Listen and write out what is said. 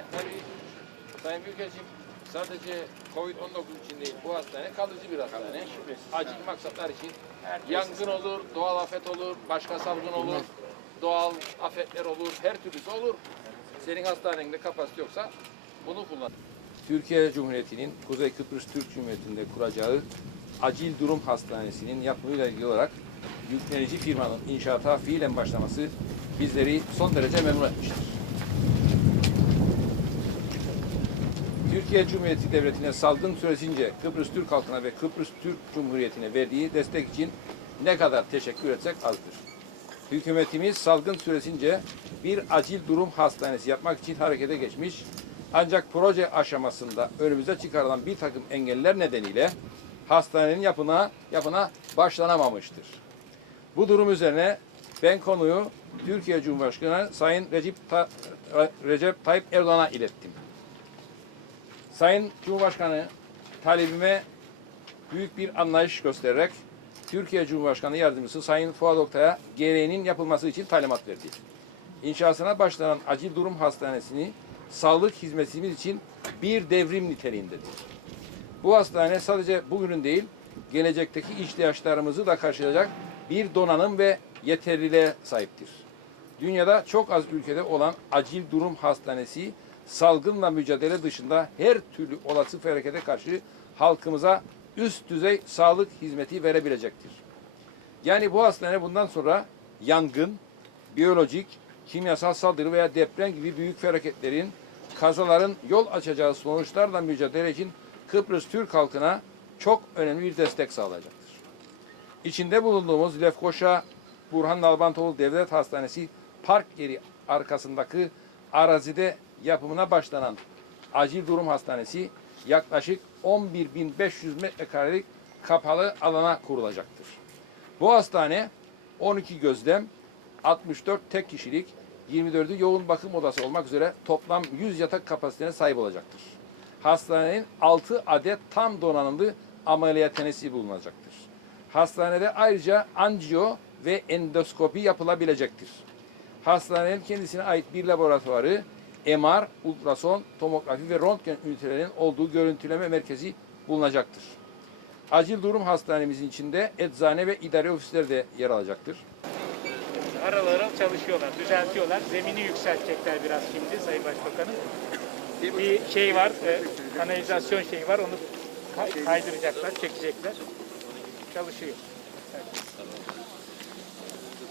hastane tabii Sayın Büyükelçim sadece Covid-19 için değil bu hastane kalıcı bir hastane. Acil maksatlar için yangın olur, doğal afet olur, başka salgın olur, doğal afetler olur, her türlüsü olur. Senin hastanende kapasite yoksa bunu kullan. Türkiye Cumhuriyeti'nin Kuzey Kıbrıs Türk Cumhuriyeti'nde kuracağı acil durum hastanesinin yapımıyla ilgili olarak yüklenici firmanın inşaata fiilen başlaması bizleri son derece memnun etmiştir. Türkiye Cumhuriyeti Devleti'ne salgın süresince Kıbrıs Türk halkına ve Kıbrıs Türk Cumhuriyeti'ne verdiği destek için ne kadar teşekkür etsek azdır. Hükümetimiz salgın süresince bir acil durum hastanesi yapmak için harekete geçmiş. Ancak proje aşamasında önümüze çıkarılan bir takım engeller nedeniyle hastanenin yapına yapına başlanamamıştır. Bu durum üzerine ben konuyu Türkiye Cumhurbaşkanı Sayın Recep, Ta- Recep Tayyip Erdoğan'a ilettim. Sayın Cumhurbaşkanı talebime büyük bir anlayış göstererek Türkiye Cumhurbaşkanı Yardımcısı Sayın Fuat Oktay'a gereğinin yapılması için talimat verdi. İnşasına başlanan acil durum hastanesini sağlık hizmetimiz için bir devrim niteliğindedir. Bu hastane sadece bugünün değil, gelecekteki ihtiyaçlarımızı da karşılayacak bir donanım ve yeterliliğe sahiptir. Dünyada çok az ülkede olan acil durum hastanesi salgınla mücadele dışında her türlü olası felakete karşı halkımıza üst düzey sağlık hizmeti verebilecektir. Yani bu hastane bundan sonra yangın, biyolojik, kimyasal saldırı veya deprem gibi büyük felaketlerin, kazaların yol açacağı sonuçlarla mücadele için Kıbrıs Türk halkına çok önemli bir destek sağlayacaktır. İçinde bulunduğumuz Lefkoşa Burhan Nalbantoğlu Devlet Hastanesi park yeri arkasındaki arazide yapımına başlanan acil durum hastanesi yaklaşık 11.500 metrekarelik kapalı alana kurulacaktır. Bu hastane 12 gözlem, 64 tek kişilik, 24'ü yoğun bakım odası olmak üzere toplam 100 yatak kapasitesine sahip olacaktır. Hastanenin 6 adet tam donanımlı ameliyathanesi bulunacaktır. Hastanede ayrıca anjiyo ve endoskopi yapılabilecektir. Hastanenin kendisine ait bir laboratuvarı, MR, ultrason, tomografi ve röntgen ünitelerinin olduğu görüntüleme merkezi bulunacaktır. Acil durum hastanemizin içinde eczane ve idare ofisleri de yer alacaktır. Harıl çalışıyorlar, düzeltiyorlar. Zemini yükseltecekler biraz şimdi Sayın Başbakanım. Bir şey var, e, kanalizasyon şeyi var, onu kay- kaydıracaklar, çekecekler. Çalışıyor. Evet.